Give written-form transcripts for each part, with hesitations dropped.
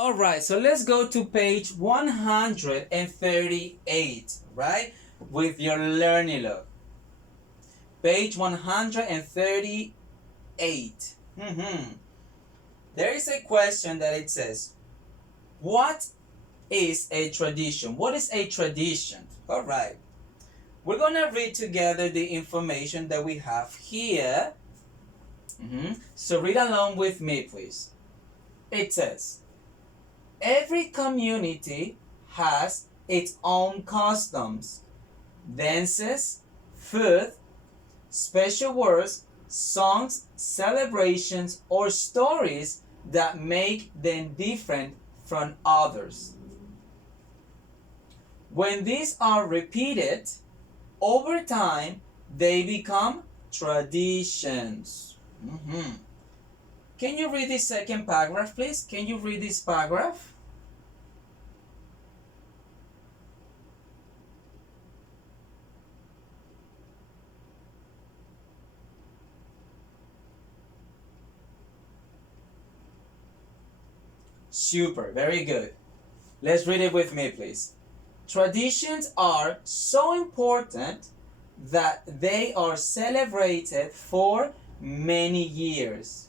All right, so let's go to page 138, right? With your learning log. Page 138. There is a question that it says, what is a tradition? What is a tradition? All right. We're going to read together the information that we have here. So read along with me, please. It says, every community has its own customs, dances, food, special words, songs, celebrations, or stories that make them different from others. When these are repeated, over time, they become traditions. Can you read this second paragraph, please? Can you read this paragraph? Super, very good. Let's read it with me, please. Traditions are so important that they are celebrated for many years.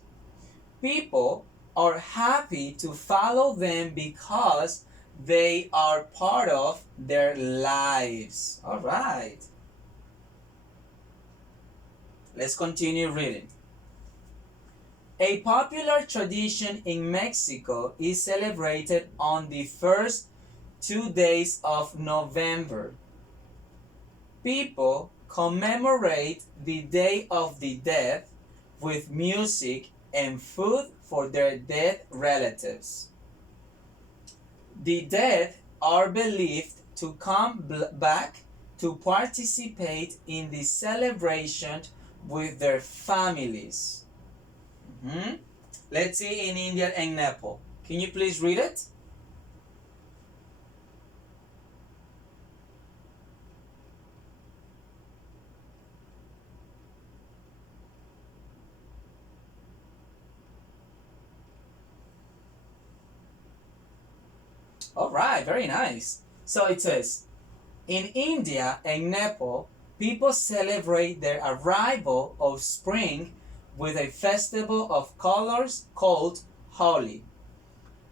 People are happy to follow them because they are part of their lives. All right. Let's continue reading. A popular tradition in Mexico is celebrated on the first 2 days of November. People commemorate the Day of the Dead with music and food for their dead relatives. The dead are believed to come back to participate in the celebration with their families. Let's see in India and Nepal. Can you please read it? All right, very nice. So it says, in India and Nepal, people celebrate their arrival of spring with a festival of colors called Holi.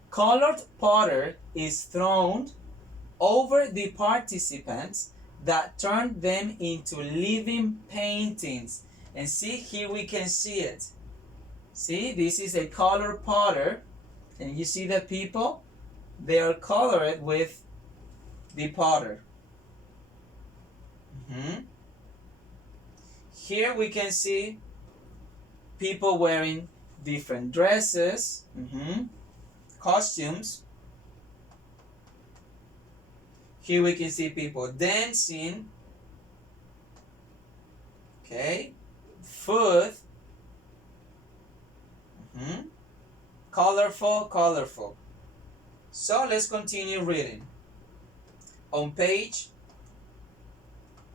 Colored powder is thrown over the participants that turn them into living paintings. And see, here we can see it. See, this is a colored powder. And you see the people? They are colored with the powder. Here we can see people wearing different dresses, costumes. Here we can see people dancing. Okay, food. Colorful, colorful. So let's continue reading. On page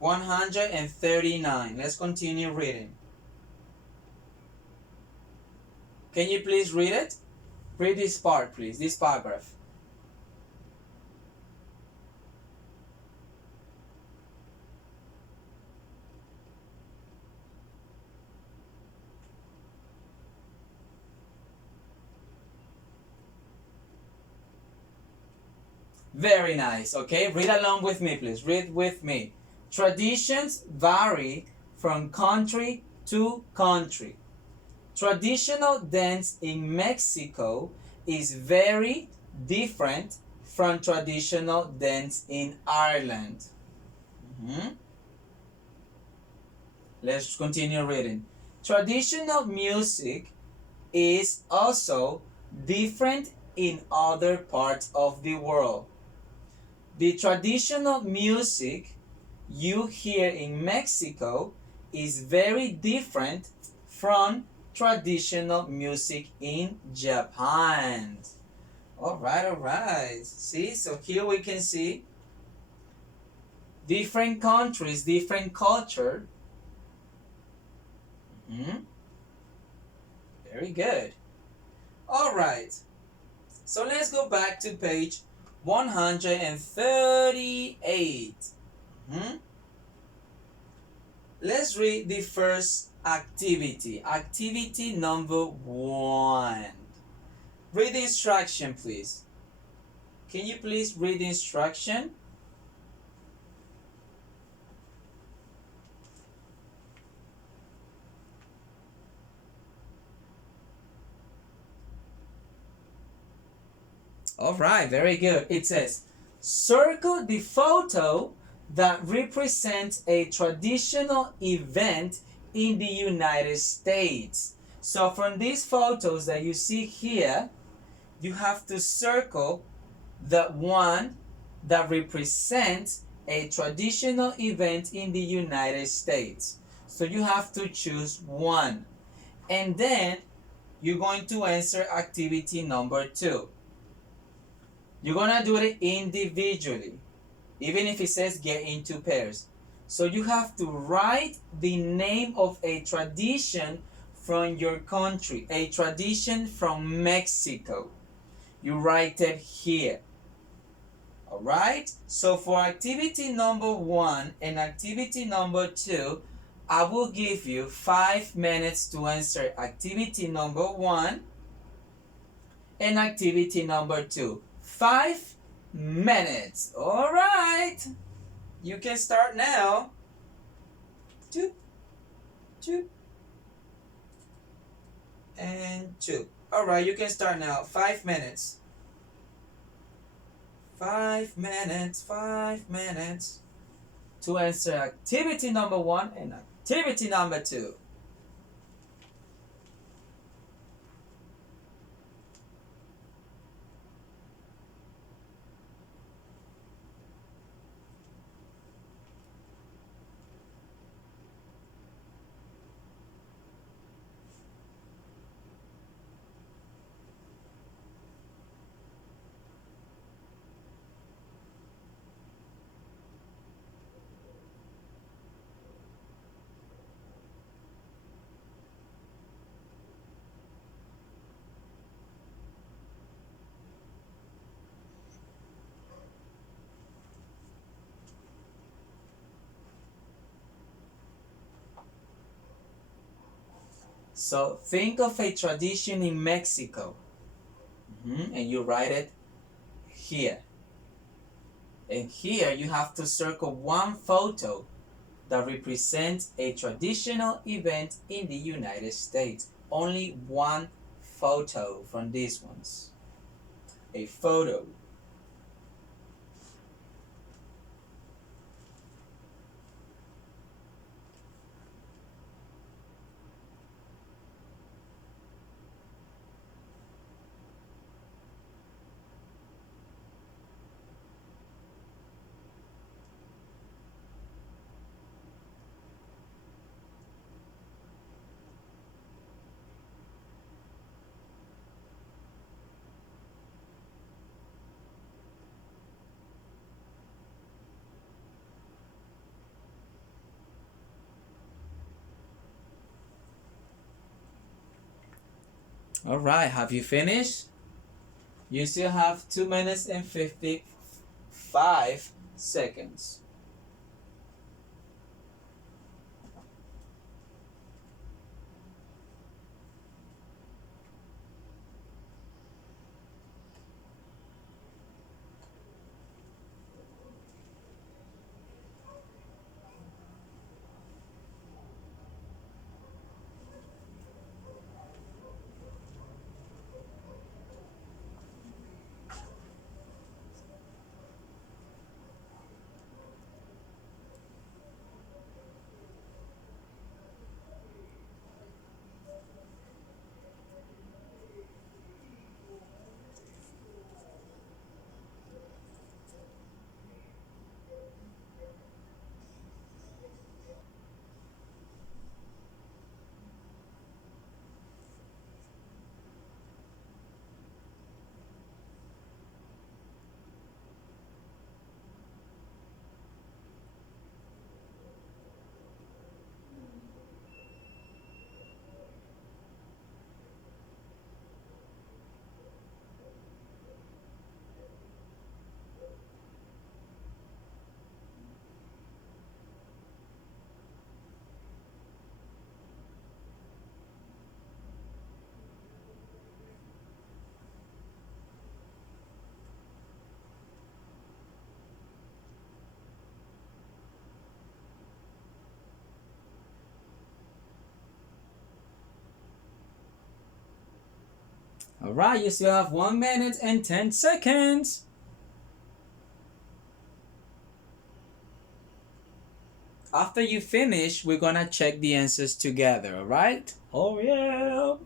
139, let's continue reading. Can you please read it? Read this part, please, this paragraph. Very nice. Okay, read along with me, please. Read with me. Traditions vary from country to country. Traditional dance in Mexico is very different from traditional dance in Ireland. Let's continue reading. Traditional music is also different in other parts of the world. The traditional music you hear in Mexico is very different from traditional music in Japan. All right. See, so here we can see different countries, different culture. Very good. All right. So let's go back to page 138. Hmm? Let's read the first activity. Activity number 1. Read the instruction, please. Can you please read the instruction? All right, very good. It says, circle the photo that represents a traditional event in the United States. So from these photos that you see here, you have to circle the one that represents a traditional event in the United States. So you have to choose one. And then you're going to answer activity number 2. You're gonna do it individually, even if it says get into pairs. So you have to write the name of a tradition from your country, a tradition from Mexico. You write it here. Alright? So for activity number 1 and activity number 2, I will give you 5 minutes to answer activity number 1 and activity number 2. 5 minutes. Alright. You can start now. 2, 2, and 2. Alright, you can start now. 5 minutes. 5 minutes, 5 minutes to answer activity number 1 and activity number 2. So think of a tradition in Mexico. And you write it here. And here you have to circle one photo that represents a traditional event in the United States. Only one photo from these ones. A photo. All right, have you finished? You still have 2 minutes and 55 seconds. Alright, you still have 1 minute and 10 seconds. After you finish, we're gonna check the answers together, alright? Oh yeah!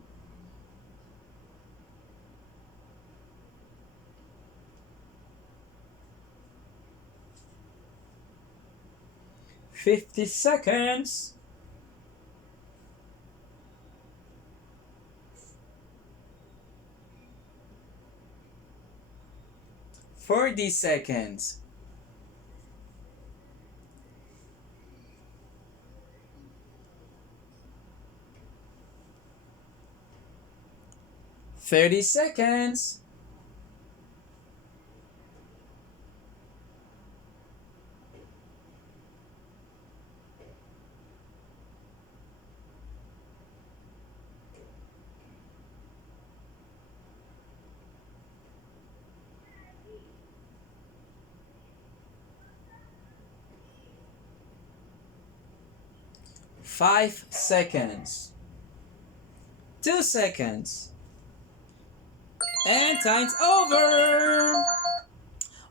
"50 seconds." "40 seconds." "30 seconds." "5 seconds." "2 seconds." And time's over.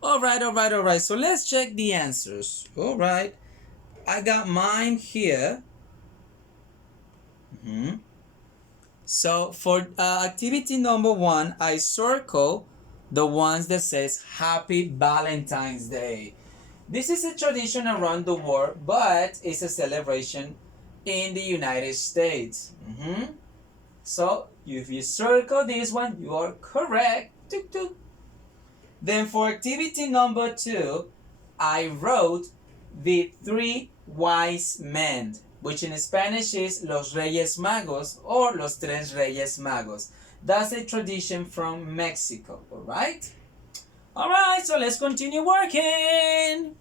Alright. So let's check the answers. Alright. I got mine here. So for activity number 1, I circle the ones that says Happy Valentine's Day. This is a tradition around the world, but it's a celebration in the United States. So if you circle this one, you are correct. Tuk, tuk. Then for activity number 2, I wrote the 3 wise men, which in Spanish is Los Reyes Magos or Los Tres Reyes Magos. That's a tradition from Mexico, alright? Alright, so let's continue working.